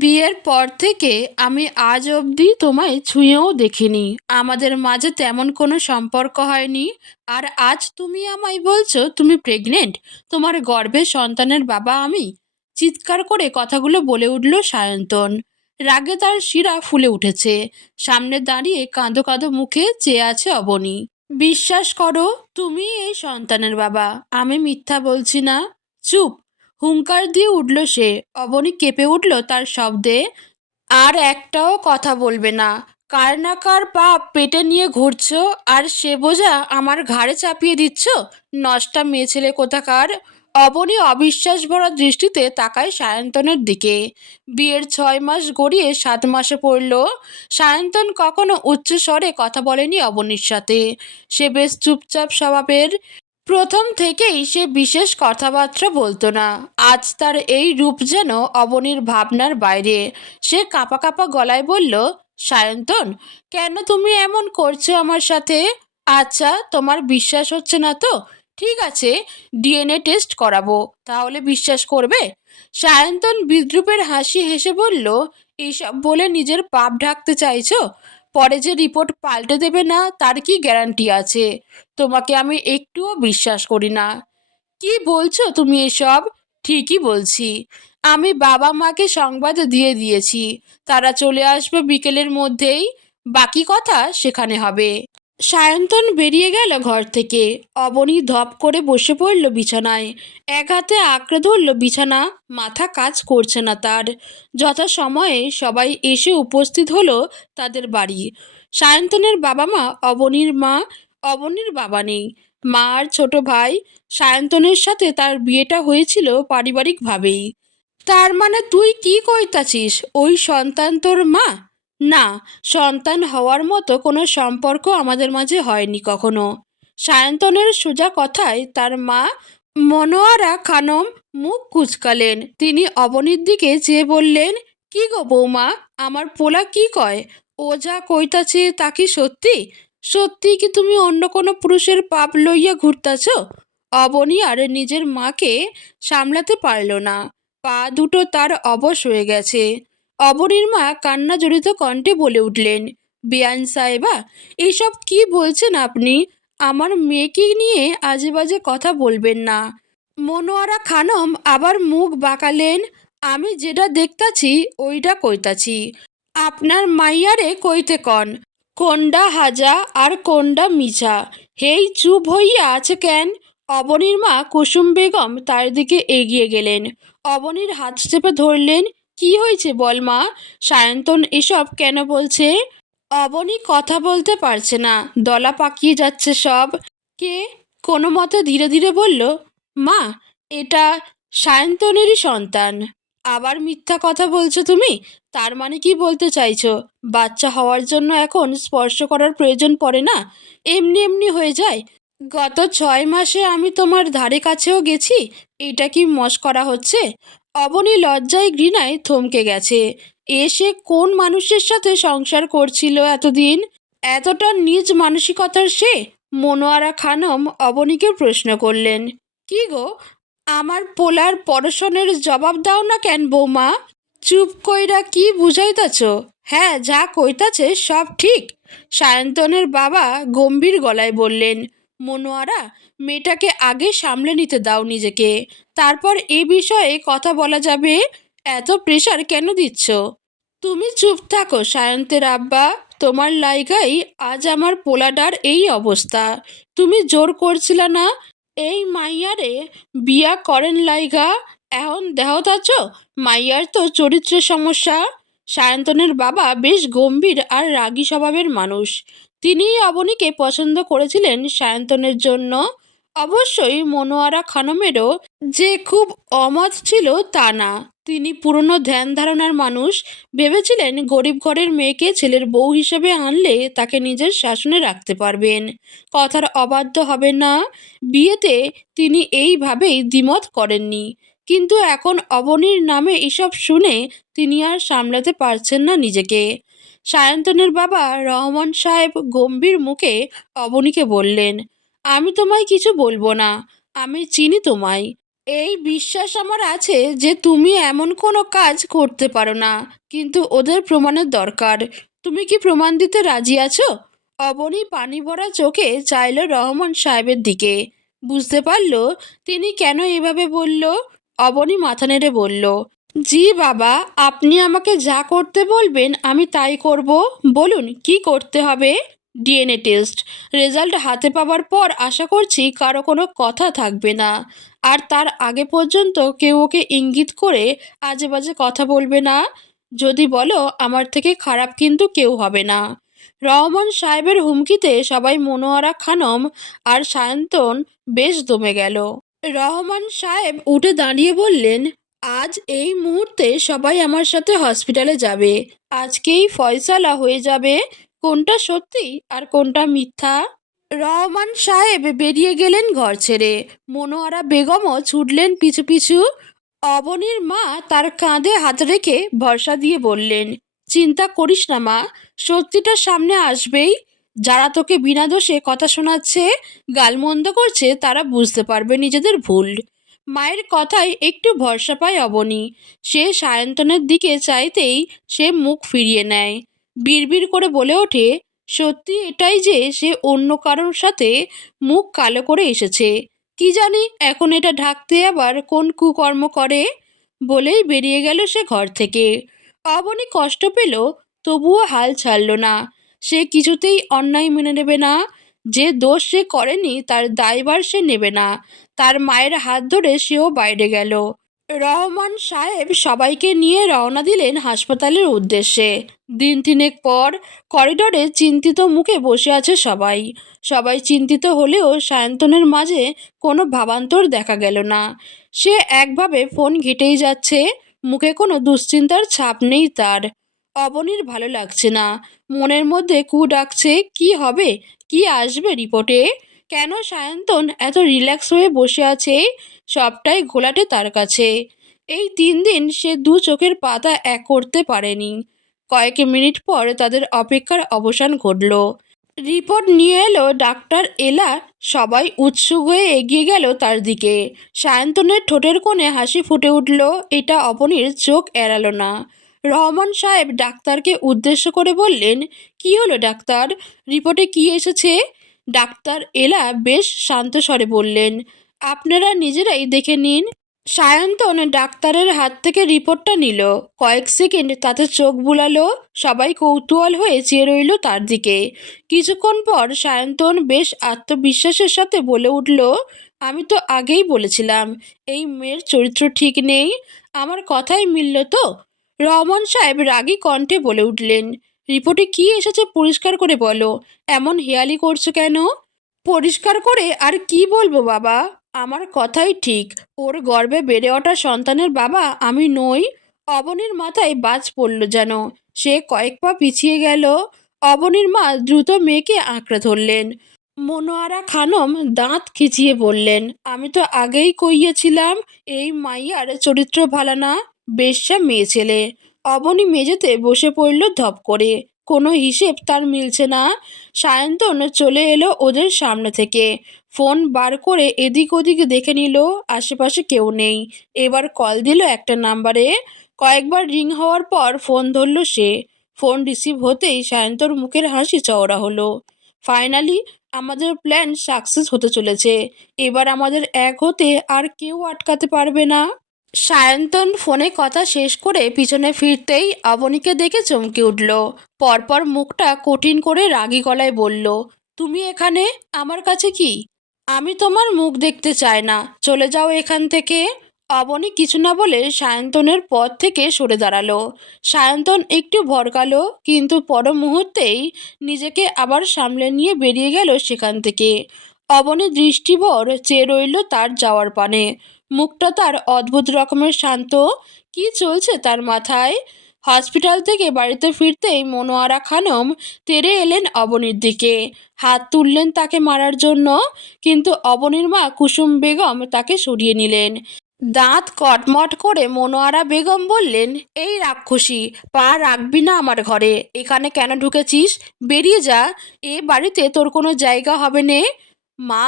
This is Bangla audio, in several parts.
বিয়ের পর থেকে আমি আজ অবধি তোমায় ছুঁয়েও দেখিনি। আমাদের মাঝে তেমন কোনো সম্পর্ক হয়নি। আর আজ তুমি আমায় বলছো তুমি প্রেগনেন্ট, তোমার গর্ভের সন্তানের বাবা আমি। চিৎকার করে কথাগুলো বলে উঠল সায়ন্তন। রাগে তার শিরা ফুলে উঠেছে। সামনে দাঁড়িয়ে কাঁদো কাঁদো মুখে চেয়ে আছে অবনী। বিশ্বাস করো, তুমি এই সন্তানের বাবা, আমি মিথ্যা বলছি না। চুপ! হুংকার দিয়ে উঠল সে। অবনী কেঁপে উঠল তার শব্দে। আর একটাও কথা বলবে না। কার না কার পাপ পেটে নিয়ে ঘুরছো, আর সে বোঝা আমার ঘাড়ে চাপিয়ে দিচ্ছ। নষ্টা মেয়ে ছেলে কোথাকার! অবনী অবিশ্বাস ভরা দৃষ্টিতে তাকায় সায়ন্তনের দিকে। বিয়ের 6 মাস গড়িয়ে 7 মাসে পড়ল। সায়ন্তন কখনো উচ্চস্বরে কথা বলেনি অবনীর সাথে। সে বেশ চুপচাপ স্বভাবের। প্রথম থেকেই সে বিশেষ কথাবার্তা বলতো না। আজ তার এই রূপ যেন অবনীর ভাবনার বাইরে। সে কাঁপা কাঁপা গলায় বলল, সায়ন্তন, কেন তুমি এমন করছো আমার সাথে? আচ্ছা, তোমার বিশ্বাস হচ্ছে না তো ঠিক আছে, ডিএনএ টেস্ট করাবো, তাহলে বিশ্বাস করবে। সায়ন্তন বিদ্রূপের হাসি হেসে বলল, এইসব বলে নিজের পাপ ঢাকতে চাইছো? পরে যে রিপোর্ট পাল্টে দেবে না তার কি গ্যারান্টি আছে? তোমাকে আমি একটুও বিশ্বাস করি না। কি বলছো তুমি এসব? ঠিকই বলছি। আমি বাবা মাকে সংবাদ দিয়ে দিয়েছি, তারা চলে আসবে বিকেলের মধ্যেই। বাকি কথা সেখানে হবে। সায়ন্তন বেরিয়ে গেল ঘর থেকে। অবনী ধপ করে বসে পড়ল বিছানায়। এক হাতে আঁকড়ে ধরল বিছানা। মাথা কাজ করছে না তার। যথাসময়ে সবাই এসে উপস্থিত হলো তাদের বাড়ি। সায়ন্তনের বাবা মা, অবনীর মা। অবনীর বাবা নেই। মা আর ছোট ভাই। সায়ন্তনের সাথে তার বিয়েটা হয়েছিল পারিবারিকভাবেই। তার মানে তুই কি কইতাছিস ওই সন্তান তোর মা? না, সন্তান হওয়ার মতো কোনো সম্পর্ক আমাদের মাঝে হয়নি কখনো। সায়ন্তনের সোজা কথায় তার মা মনোয়ারা খানম মুখ কুঁচকালেন। তিনি অবনীর দিকে চেয়ে বললেন, কি গো বৌমা, আমার পোলা কি কয়? ও যা কইতাছে তা কি সত্যি? সত্যি কি তুমি অন্য কোনো পুরুষের পাপ লইয়া ঘুরতাছ? অবনী আর নিজের মাকে সামলাতে পারল না। পা দুটো তার অবশ হয়ে গেছে। অবনীর মা কান্না জড়িত কণ্ঠে বলে উঠলেন, বেয়ান সাহেবা, এইসব কি বলছেন আপনি? আমার মেয়েকে নিয়ে আজে বাজে কথা বলবেন না। মনোয়ারা খানম আবার মুখ বাঁকালেন, আমি যেটা দেখতাছি ওইটা কইতাছি। আপনার মাইয়ারে কইতে কন, কোনডা হাজা আর কোনডা মিছা। হেই চুপ হইয়া আছে কেন? অবনীর মা কুসুম বেগম তার দিকে এগিয়ে গেলেন। অবনীর হাত চেপে ধরলেন। কি হয়েছে বল মা, সায়ন্তন এসব কেন বলছে? অবনী কথা বলতে পারছে না, দলা পাকিয়ে যাচ্ছে সব। কে? কোনো মতে ধীরে ধীরে বলল, মা, এটা সায়ন্তনেরই সন্তান। আবার মিথ্যা কথা বলছো তুমি? তার মানে কি বলতে চাইছো? বাচ্চা হওয়ার জন্য এখন স্পর্শ করার প্রয়োজন পড়ে না, এমনি এমনি হয়ে যায়। গত 6 মাসে আমি তোমার ধারে কাছেও গেছি। এটা কি মশকরা হচ্ছে? অবনী লজ্জায় ঘৃণায় থমকে গেছে। সে কোন মানুষের সাথে সংসার করছিল এতদিন? এতটা নীচ মানসিকতার সে? মনোয়ারা খানম অবনীকে প্রশ্ন করলেন, কি গো, আমার পোলার পরশনের জবাব দাও না কেন বৌমা? চুপ কইরা কি বুঝাইতাছ? হ্যাঁ, যা কইতাছে সব ঠিক। সায়ন্তনের বাবা গম্ভীর গলায় বললেন, মনোয়ারা, মেয়েটাকে আগে সামলে নিতে দাও নিজেকে, তারপর এ বিষয়ে কথা বলা যাবে। এত প্রেশার কেন দিচ্ছ? তুমি চুপ থাকো সায়ন্তের আব্বা। তোমার লাইগাই আজ আমার পোলাডার এই অবস্থা। তুমি জোর করছিল না এই মাইয়ারে বিয়া করেন লাইগা। এখন দেহতাছ মাইয়ার তো চরিত্রের সমস্যা। সায়ন্তনের বাবা বেশ গম্ভীর আর রাগী স্বভাবের মানুষ। তিনিই অবনীকে পছন্দ করেছিলেন সায়ন্তনের জন্য। অবশ্যই মনোয়ারা খানমেরও যে খুব অমত ছিল তা না। তিনি পুরনো ধ্যান ধারণার মানুষ। ভেবেছিলেন গরিব ঘরের মেয়েকে ছেলের বউ হিসেবে আনলে তাকে নিজের শাসনে রাখতে পারবেন, কথার অবাধ্য হবে না। বিয়েতে তিনি এইভাবেই দ্বিমত করেননি। কিন্তু এখন অবনীর নামে এসব শুনে তিনি আর সামলাতে পারছেন না নিজেকে। সায়ন্তনের বাবা রহমান সাহেব গম্ভীর মুখে অবনীকে বললেন, আমি তোমায় কিছু বলবো না। আমি চিনি তোমায়। এই বিশ্বাস আমার আছে যে তুমি এমন কোনো কাজ করতে পারো না, কিন্তু ওদের প্রমাণের দরকার। তুমি কি প্রমাণ দিতে রাজি আছো? অবনী পানি ভরা চোখে চাইল রহমান সাহেবের দিকে। বুঝতে পারল তিনি কেন এভাবে বলল। অবনী মাথা নেড়ে বলল, জি বাবা, আপনি আমাকে যা করতে বলবেন আমি তাই করব। বলুন কি করতে হবে। ডিএনএ টেস্ট রেজাল্ট হাতে পাওয়ার পর আশা করছি কারো কোনো কথা থাকবে না। আর তার আগে পর্যন্ত কেউ ওকে ইঙ্গিত করে আজে বাজে কথা বলবে না। যদি বলো আমার থেকে খারাপ কিন্তু কেউ হবে না। রহমান সাহেবের হুমকিতে সবাই মনোয়ারা খানম আর সায়ন্তন বেশ দমে গেল। রহমান সাহেব উঠে দাঁড়িয়ে বললেন, আজ এই মুহূর্তে সবাই আমার সাথে হসপিটালে যাবে। আজকেই ফয়সালা হয়ে যাবে কোনটা সত্যি আর কোনটা মিথ্যা। রহমান সাহেব বেরিয়ে গেলেন ঘর ছেড়ে। মনোয়ারা বেগমও ছুটলেন পিছু পিছু। অবনীর মা তার কাঁধে হাত রেখে ভরসা দিয়ে বললেন, চিন্তা করিস না মা, সত্যিটা সামনে আসবেই। যারা তোকে বিনা দোষে কথা শোনাচ্ছে, গালমন্দ করছে, তারা বুঝতে পারবে নিজেদের ভুল। মায়ের কথায় একটু ভরসা পায় অবনী। সে সায়ন্তনের দিকে চাইতেই সে মুখ ফিরিয়ে নেয়। বিড়বিড় করে বলে ওঠে, সত্যি এটাই যে সে অন্য কারোর সাথে মুখ কালো করে এসেছে। কি জানি এখন এটা ঢাকতে আবার কোন কুকর্ম করে। বলেই বেরিয়ে গেল সে ঘর থেকে। অবনী কষ্ট পেল, তবুও হাল ছাড়ল না। সে কিছুতেই অন্যায় মেনে নেবে না। যে দোষ সে করেনি তার দায়ভার সে নেবে না। তার মায়ের হাত ধরে সেও বাইরে গেল। রহমান সাহেব সবাইকে নিয়ে রওনা দিলেন হাসপাতালের উদ্দেশ্যে। দিন তিনেক পর করিডোরে চিন্তিত মুখে বসে আছে সবাই। সবাই চিন্তিত হলেও সায়ন্তনের মাঝে কোনো ভাবান্তর দেখা গেল না। সে একভাবে ফোন ঘেঁটেই যাচ্ছে, মুখে কোনো দুশ্চিন্তার ছাপ নেই তার। অবনীর ভালো লাগছে না। মনের মধ্যে কু ডাকছে, কি হবে, কি আসবে রিপোর্টে। কেন সায়ন্তন এত রিল্যাক্স হয়ে বসে আছে, সবটাই ঘোলাটে তার কাছে। এই 3 দিন সে দু চোখের পাতা এক করতে পারেনি। কয়েক মিনিট পর তাদের অপেক্ষার অবসান ঘটল। রিপোর্ট নিয়ে এলো ডাক্তার এলা। সবাই উৎসুক হয়ে এগিয়ে গেল তার দিকে। সায়ন্তনের ঠোঁটের কোণে হাসি ফুটে উঠল, এটা অবনীর চোখ এড়ালো না। রহমান সাহেব ডাক্তারকে উদ্দেশ্য করে বললেন, কি হলো ডাক্তার, রিপোর্টে কি এসেছে? ডাক্তার এলা বেশ শান্ত স্বরে বললেন, আপনারা নিজেরাই দেখে নিন। সায়ন্তন ডাক্তারের হাত থেকে রিপোর্টটা নিল। কয়েক সেকেন্ড তাতে চোখ বুলালো। সবাই কৌতূহল হয়ে চেয়ে রইল তার দিকে। কিছুক্ষণ পর সায়ন্তন বেশ আত্মবিশ্বাসের সাথে বলে উঠল, আমি তো আগেই বলেছিলাম এই মেয়ের চরিত্র ঠিক নেই। আমার কথাই মিলল তো? রহমান সাহেব রাগী কণ্ঠে বলে উঠলেন, রিপোর্টে কি এসেছে পরিষ্কার করে বলো, এমন হেয়ালি করছো কেন? পরিষ্কার করে আর কি বলবো বাবা, আমার কথাই ঠিক। ওর গর্ভে বেড়ে ওঠা সন্তানের বাবা আমি নই। অবনীর মাথায় বাজ পড়ল যেন। সে কয়েক পা পিছিয়ে গেল। অবনীর মা দ্রুত মেয়েকে আঁকড়ে ধরলেন। মনোয়ারা খানম দাঁত খিচিয়ে বললেন, আমি তো আগেই কইয়েছিলাম এই মাইয়ার চরিত্র ভালো না, বেশ্যা মেয়ে ছেলে। অবনী মেঝেতে বসে পড়ল ধপ করে। কোনো হিসেব তার মিলছে না। সায়ন্তন চলে এলো ওদের সামনে থেকে। ফোন বার করে এদিক ওদিক দেখে নিল, আশেপাশে কেউ নেই। এবার কল দিল একটা নাম্বারে। কয়েকবার রিং হওয়ার পর ফোন ধরল সে। ফোন রিসিভ হতেই সায়ন্তর মুখের হাসি চওড়া হলো। ফাইনালি আমাদের প্ল্যান সাকসেস হতে চলেছে। এবার আমাদের এক হতে আর কেউ আটকাতে পারবে না। সায়ন্তন ফোনে কথা শেষ করে পিছনে ফিরতেই অবনীকে দেখে চমকে উঠল। পরপর মুখটা কঠিন করে রাগী গলায় বলল, তুমি এখানে আমার কাছে কি? আমি তোমার মুখ দেখতে চাই না, চলে যাও এখান থেকে। অবনী কিছু না বলে সায়ন্তনের পথ থেকে সরে দাঁড়ালো। সায়ন্তন একটু ভরকালো, কিন্তু পর মুহূর্তেই নিজেকে আবার সামলে নিয়ে বেরিয়ে গেল সেখান থেকে। অবনী দৃষ্টিভর চেয়ে রইল তার যাওয়ার পানে। মুখটা তার অদ্ভুত রকমের শান্ত। কি চলছে তার মাথায়? হসপিটাল থেকে বাড়িতে ফিরতেই মনোয়ারা খানম তেড়ে এলেন অবনীর দিকে। হাত তুললেন তাকে মারার জন্য, কিন্তু অবনীর মা কুসুম বেগম তাকে সরিয়ে নিলেন। দাঁত কটমট করে মনোয়ারা বেগম বললেন, এই রাক্ষসী, পা রাখবি না আমার ঘরে। এখানে কেন ঢুকেছিস? বেরিয়ে যা, এ বাড়িতে তোর কোনো জায়গা হবে নে। মা,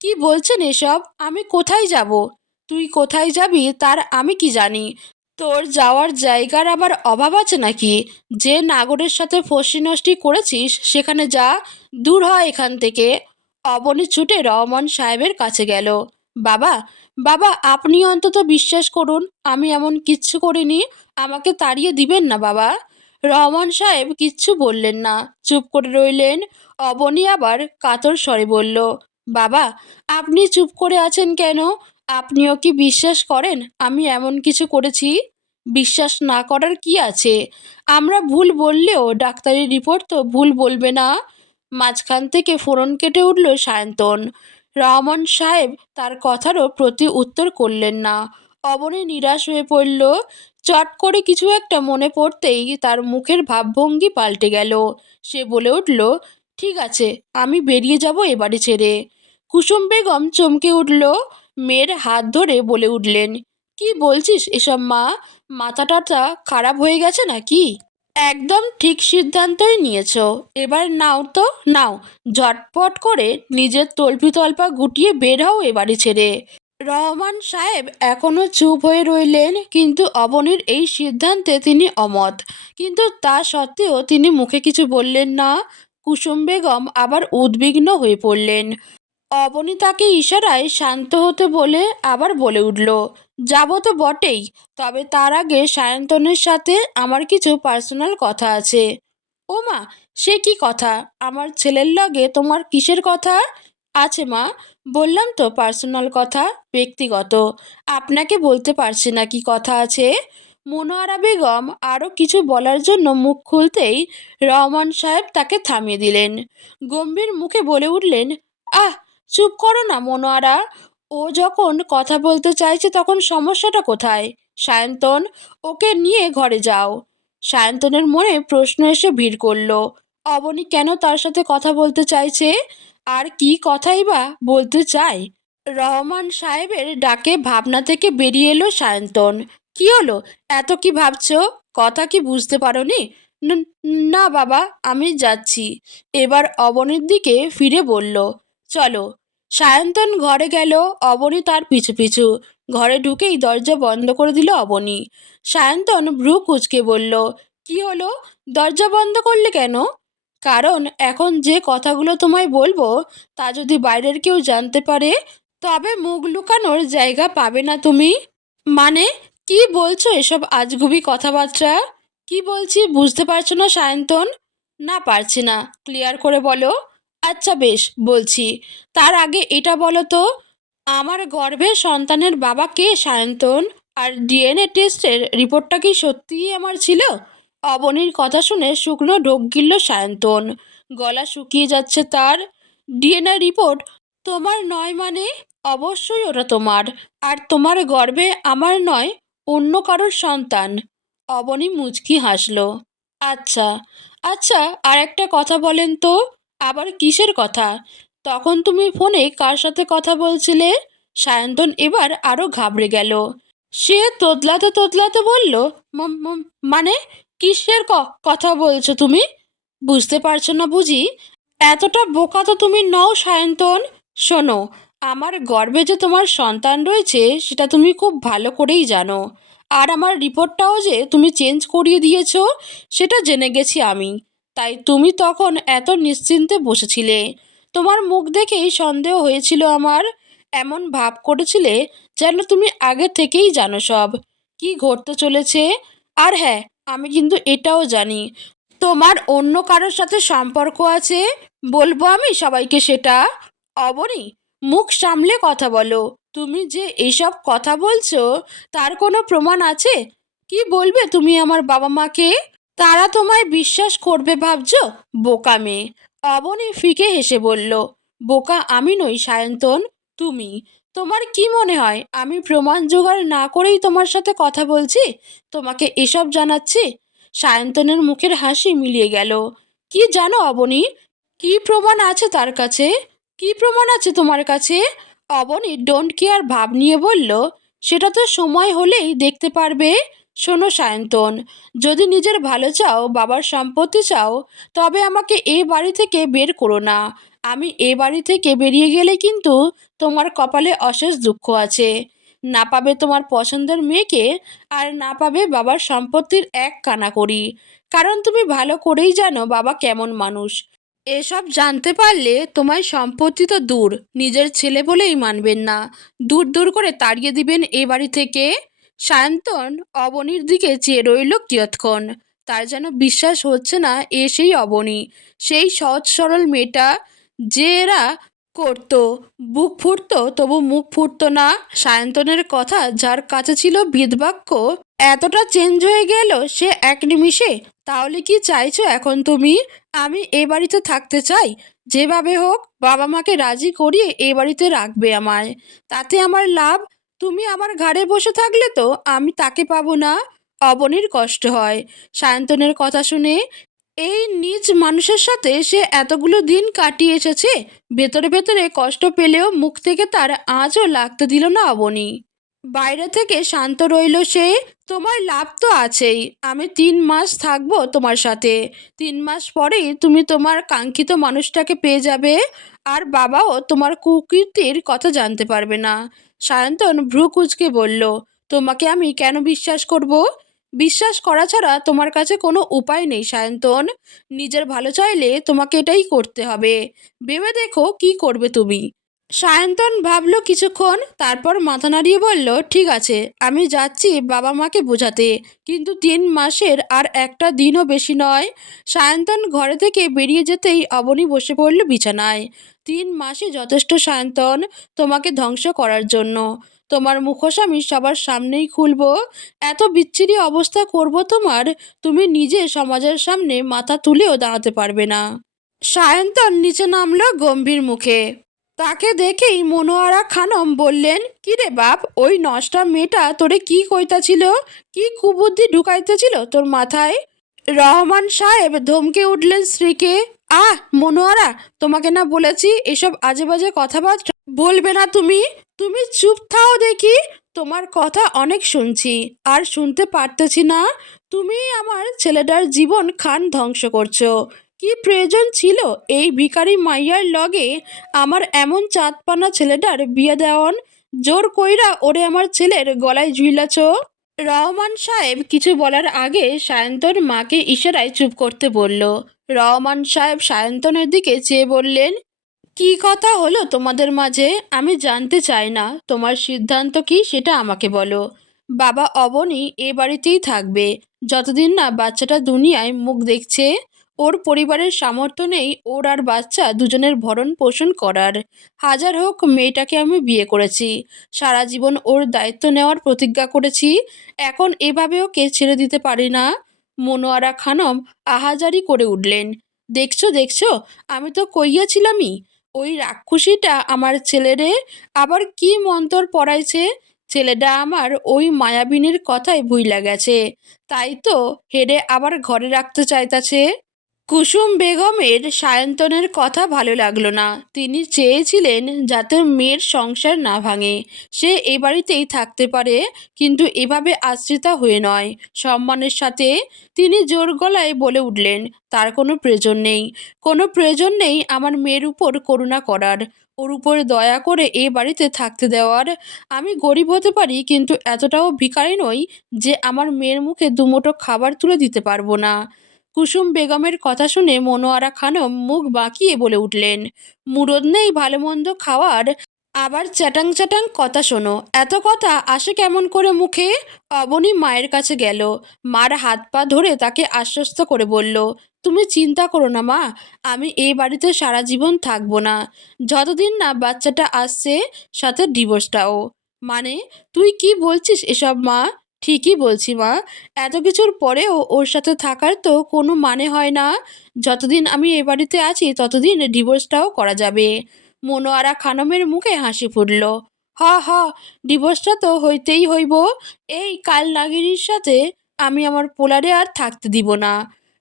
কি বলছেন এসব? আমি কোথায় যাব? তুই কোথায় যাবি তার আমি কি জানি? তোর যাওয়ার জায়গার আবার অভাব আছে নাকি? যে নাগরের সাথে ফষ্টি করেছিস সেখানে যা, দূর হয় এখান থেকে। অবনী ছুটে রহমান সাহেবের কাছে গেল। বাবা, বাবা, আপনি অন্তত বিশ্বাস করুন, আমি এমন কিচ্ছু করিনি। আমাকে তাড়িয়ে দিবেন না বাবা। রহমান সাহেব কিচ্ছু বললেন না, চুপ করে রইলেন। অবনী আবার কাতর স্বরে বলল, বাবা, আপনি চুপ করে আছেন কেন? আপনিও কি বিশ্বাস করেন আমি এমন কিছু করেছি? বিশ্বাস না করার কি আছে? আমরা ভুল বললেও ডাক্তারি রিপোর্ট তো ভুল বলবে না। মাঝখান থেকে ফোড়ন কেটে উঠল সায়ন্তন। রহমান সাহেব তার কথারও প্রতি উত্তর করলেন না। অবনী নিরাশ হয়ে পড়ল। চট করে কিছু একটা মনে পড়তেই তার মুখের ভাবভঙ্গি পাল্টে গেল। সে বলে উঠল, ঠিক আছে, আমি বেরিয়ে যাব এ বাড়ি ছেড়ে। কুসুম বেগম চমকে উঠল। মেয়ের হাত ধরে বলে উঠলেন, কি বলছিস এসব মা? মাথা টাথা খারাপ হয়ে গেছে নাকি? একদম ঠিক সিদ্ধান্তই নিয়েছ। এবার নাও তো, নাও, ঝটপট করে নিজের তল্পি তল্পা গুটিয়ে বের হও এ বাড়ি ছেড়ে। রহমান সাহেব এখনো চুপ হয়ে রইলেন, কিন্তু অবনীর এই সিদ্ধান্তে তিনি অমত। কিন্তু তা সত্ত্বেও তিনি মুখে কিছু বললেন না। কুসুম বেগম আবার উদ্বিগ্ন হয়ে পড়লেন। অবনী তাকে ইশারায় শান্ত হতে বলে আবার বলে উঠল, যাব তো বটেই, তবে তার আগে সায়ন্তনের সাথে আমার কিছু পার্সোনাল কথা আছে। ও মা, সে কি কথা? আমার ছেলের লগে তোমার কিসের কথা? আছে মা, বললাম তো পার্সোনাল কথা, ব্যক্তিগত। আপনাকে বলতে পারছি না কি কথা আছে। মনোয়ারা বেগম আরও কিছু বলার জন্য মুখ খুলতেই রহমান সাহেব তাকে থামিয়ে দিলেন। গম্ভীর মুখে বলে উঠলেন, আহ, চুপ করো না মনোয়ারা। ও যখন কথা বলতে চাইছে তখন সমস্যাটা কোথায়? সায়ন্তন, ওকে নিয়ে ঘরে যাও। সায়ন্তনের মনে প্রশ্ন এসে ভিড় করল, অবনী কেন তার সাথে কথা বলতে চাইছে? আর কি কথাই বা বলতে চায়? রহমান সাহেবের ডাকে ভাবনা থেকে বেরিয়ে এলো সায়ন্তন। কি হলো, এত কি ভাবছো? কথা কি বুঝতে পারোনি? না বাবা, আমি যাচ্ছি। এবার অবনীর দিকে ফিরে বলল, চলো। সায়ন্তন ঘরে গেল, অবনী তার পিছু পিছু। ঘরে ঢুকেই দরজা বন্ধ করে দিল অবনী। সায়ন্তন ভ্রু কুঁচকে বলল, কি হলো, দরজা বন্ধ করলে কেন? কারণ এখন যে কথাগুলো তোমায় বলবো তা যদি বাইরের কেউ জানতে পারে, তবে মুখ লুকানোর জায়গা পাবে না তুমি। মানে, কি বলছো এসব আজগুবি কথাবার্তা? কি বলছি বুঝতে পারছো না সায়ন্তন? না, পারছি না, ক্লিয়ার করে বলো। আচ্ছা বেশ, বলছি। তার আগে এটা বলো তো, আমার গর্ভে সন্তানের বাবা কে সায়ন্তন? আর ডিএনএ টেস্টের রিপোর্টটা কি সত্যিই আমার ছিল? অবনীর কথা শুনে শুকনো ঢোক গিলল সায়ন্তন। গলা শুকিয়ে যাচ্ছে তার। ডিএনএ রিপোর্ট তোমার নয় মানে? অবশ্যই ওটা তোমার। আর তোমার গর্ভে আমার নয়, অন্য কারোর সন্তান। অবনী মুচকি হাসল। আচ্ছা, আচ্ছা, আর একটা কথা বলেন তো। আবার কিসের কথা? তখন তুমি ফোনে কার সাথে কথা বলছিলে? সায়ন্তন এবার আরও ঘাবড়ে গেল। সে তোতলাতে তোতলাতে বলল, মানে, কিসের কথা বলছো তুমি? বুঝতে পারছো না বুঝি? এতটা বোকা তো তুমি নও সায়ন্তন। শোনো, আমার গর্ভে যে তোমার সন্তান রয়েছে সেটা তুমি খুব ভালো করেই জানো। আর আমার রিপোর্টটাও যে তুমি চেঞ্জ করিয়ে দিয়েছো সেটা জেনে গেছি আমি। তাই তুমি তখন এত নিশ্চিন্তে বসেছিলে। তোমার মুখ দেখেই সন্দেহ হয়েছিল আমার। এমন ভাব করেছিলে যেন তুমি আগে থেকেই জানো সব কি ঘটতে চলেছে। আর হ্যাঁ, আমি কিন্তু এটাও জানি তোমার অন্য কারোর সাথে সম্পর্ক আছে। বলবো আমি সবাইকে সেটা? অবনী, মুখ সামলে কথা বলো। তুমি যে এইসব কথা বলছো তার কোনো প্রমাণ আছে? কি বলবে তুমি আমার বাবা মাকে? তারা তোমায় বিশ্বাস করবে ভাবছো? বোকা মেয়ে। অবনী ফিকে হেসে বলল, বোকা আমি নই সায়ন্তন, তুমি। তোমার কি মনে হয় আমি প্রমাণ জোগাড় না করেই তোমার সাথে কথা বলছি, তোমাকে এসব জানাচ্ছি? সায়ন্তনের মুখের হাসি মিলিয়ে গেল। কি জানো অবনী? কি প্রমাণ আছে তার কাছে? কি প্রমাণ আছে তোমার কাছে? অবনী ডোন্ট কেয়ার ভাব নিয়ে বলল, সেটা তো সময় হলেই দেখতে পারবে। শোনো সায়ন্তন, যদি নিজের ভালো চাও, বাবার সম্পত্তি চাও, তবে আমাকে এ বাড়ি থেকে বের করো না। আমি এ বাড়ি থেকে বেরিয়ে গেলে কিন্তু তোমার কপালে অশেষ দুঃখ আছে। না পাবে তোমার পছন্দের মেয়েকে, আর না পাবে বাবার সম্পত্তির এক কানাকড়ি। কারণ তুমি ভালো করেই জানো বাবা কেমন মানুষ। এসব জানতে পারলে তোমার সম্পত্তি তো দূর, নিজের ছেলে বলেই মানবেন না, দূর দূর করে তাড়িয়ে দিবেন এ বাড়ি থেকে। সায়ন্তন অবনীর দিকে চেয়ে রইল কিয়ৎক্ষণ। তার যেন বিশ্বাস হচ্ছে না এ সেই অবনী, সেই সহজ সরল মেয়েটা যে এরা করতো। বুক ফুটতো তবু মুখ ফুটতো না। সায়ন্তনের কথা যার কাছে ছিল বেদবাক্য, এতটা চেঞ্জ হয়ে গেল সে এক নিমিষে। তাহলে কি চাইছো এখন তুমি? আমি এ বাড়িতে থাকতে চাই। যেভাবে হোক বাবা মাকে রাজি করিয়ে এ বাড়িতে রাখবে আমায়, তাতে আমার লাভ। তুমি আমার ঘাড়ে বসে থাকলে তো আমি তাকে পাবো না। অবনীর কষ্ট হয় সায়ন্তনের কথা শুনে। এই নিজ মানুষের সাথে সে এতগুলো দিন কাটিয়ে এসেছে, ভেতরে ভেতরে কষ্ট পেলেও মুখ থেকে তার আঁচও লাগতে দিল না অবনী। বাইরে থেকে শান্ত রইল সে। তোমার লাভ তো আছেই, আমি 3 মাস থাকবো তোমার সাথে। 3 মাস পরেই তুমি তোমার কাঙ্ক্ষিত মানুষটাকে পেয়ে যাবে, আর বাবাও তোমার কুকীর্তির কথা জানতে পারবে না। সায়ন্তন ভ্রু কুঁচকে বলল, তোমাকে আমি কেন বিশ্বাস করব? বিশ্বাস করা ছাড়া তোমার কাছে কোনো উপায় নেই সায়ন্তন। নিজের ভালো চাইলে তোমাকে এটাই করতে হবে। ভেবে দেখো কি করবে তুমি। সায়ন্তন ভাবল কিছুক্ষণ, তারপর মাথা নাড়িয়ে বলল, ঠিক আছে, আমি যাচ্ছি বাবা মাকে বোঝাতে, কিন্তু 3 মাসের আর একটা দিনও বেশি নয়। সায়ন্তন ঘরে থেকে বেরিয়ে যেতেই অবনী বসে পড়ল বিছানায়। 3 মাসই যথেষ্ট সায়ন্তন, তোমাকে ধ্বংস করার জন্য। তোমার মুখোশ আমি সবার সামনেই খুলব, এত বিচ্ছিরি অবস্থা করব তোমার, তুমি নিজে সমাজের সামনে মাথা তুলেও দাঁড়াতে পারবে না। সায়ন্তন নিচে নামলো গম্ভীর মুখে। তাকে দেখেই মনোয়ারা খানম বললেন, কিরে বাপ, ওই নষ্টা মেয়েটা তোরে কি কইতাছিল? কি কুবুদ্ধি ঢুকাইতেছিল তোর মাথায়? রহমান সাহেব ধমকে উঠলেন স্ত্রীকে। আহ মনোয়ারা, তোমাকে না বলেছি এসব আজে বাজে কথাবার্তা বলবে না তুমি? তুমি চুপ থাও দেখি। তোমার কথা অনেক শুনছি, আর শুনতে পারতেছি না। তুমি আমার ছেলেটার জীবন খান ধ্বংস করছো। কি প্রয়োজন ছিল এই ভিখারি মাইয়ার লগে আমার এমন চাঁদপানা ছেলেটার বিয়ে দেওয়ান? জোর কইরা ওরে আমার ছেলের গলায় ঝুইলাছ। রহমান সাহেব কিছু বলার আগে সায়ন্তন মাকে ইশারায় চুপ করতে বলল। রহমান সাহেব সায়ন্তনের দিকে চেয়ে বললেন, কি কথা হলো তোমাদের মাঝে? আমি জানতে চাই না, তোমার সিদ্ধান্ত কি সেটা আমাকে বলো। বাবা অবনী এ বাড়িতেই থাকবে যতদিন না বাচ্চাটা দুনিয়ায় মুখ দেখছে। ওর পরিবারের সামর্থ্য নেই ওর আর বাচ্চা দুজনের ভরণ পোষণ করার। হাজার হোক মেয়েটাকে আমি বিয়ে করেছি, সারা জীবন ওর দায়িত্ব নেওয়ার প্রতিজ্ঞা করেছি। এখন এভাবে ওকে ছেড়ে দিতে পারি না। মনোয়ারা খানম আহাজারি করে উঠলেন, দেখছো দেখছো, আমি তো কইয়াছিলামই ওই রাক্ষসীটা আমার ছেলেরে আবার কি মন্তর পড়াইছে। ছেলেটা আমার ওই মায়াবিনীর কথাই ভুইলা গেছে, তাই তো হেরে আবার ঘরে রাখতে চাইতাছে। কুসুম বেগমের সায়ন্তনের কথা ভালো লাগলো না। তিনি চেয়েছিলেন যাতে মেয়ের সংসার না ভাঙে, সে এ বাড়িতেই থাকতে পারে, কিন্তু এভাবে আশ্রিতা হয়ে নয়, সম্মানের সাথে। তিনি জোর গলায় বলে উঠলেন, তার কোনো প্রয়োজন নেই, কোনো প্রয়োজন নেই আমার মেয়ের উপর করুণা করার, ওর উপর দয়া করে এ বাড়িতে থাকতে দেওয়ার। আমি গরিব হতে পারি, কিন্তু এতটাও ভিখারি নই যে আমার মেয়ের মুখে দুমুঠো খাবার তুলে দিতে পারবো না। কুসুম বেগমের কথা শুনে মনোয়ারা খানম মুখ বাঁকিয়ে বলে উঠলেন, মুরদ নেই ভালো মন্দ খাওয়ার, আবার চ্যাটাং চ্যাটাং কথা শোনো, এত কথা আসে কেমন করে মুখে? অবনী মায়ের কাছে গেল, মার হাত পা ধরে তাকে আশ্বস্ত করে বলল, তুমি চিন্তা করো না মা, আমি এই বাড়িতে সারা জীবন থাকবো না, যতদিন না বাচ্চাটা আসছে, সাথে ডিভোর্সটাও। মানে তুই কি বলছিস এসব মা? ঠিকই বলছি মা, এত কিছুর পরেও ওর সাথে থাকার তো কোনো মানে হয় না। যতদিন আমি এ বাড়িতে আছি ততদিন ডিভোর্সটাও করা যাবে। মনোয়ারা খানমের মুখে হাসি ফুটল। হ হ, ডিভোর্সটা তো হইতেই হইব। এই কাল নাগিনীর সাথে আমি আমার পোলারে আর থাকতে দিব না।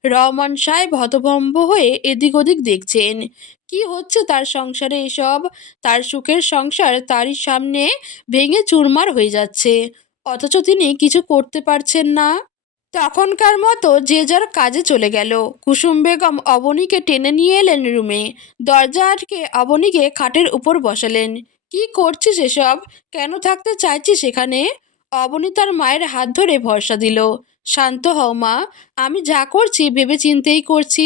রহমান সাহেব হতভম্ব হয়ে এদিক ওদিক দেখছেন, কি হচ্ছে তার সংসারে এসব? তার সুখের সংসার তারই সামনে ভেঙে চুরমার হয়ে যাচ্ছে, অথচ তিনি কিছু করতে পারছেন না। তখনকার মতো যে যার কাজে চলে গেল। কুসুম বেগম অবনীকে টেনে নিয়ে এলেন রুমে, দরজা আটকে অবনীকে খাটের উপর বসালেন। কি করছিস এসব? কেন থাকতে চাইছিস এখানে? অবনী তার মায়ের হাত ধরে ভরসা দিল। শান্ত হও মা, আমি যা করছি ভেবে চিন্তেই করছি।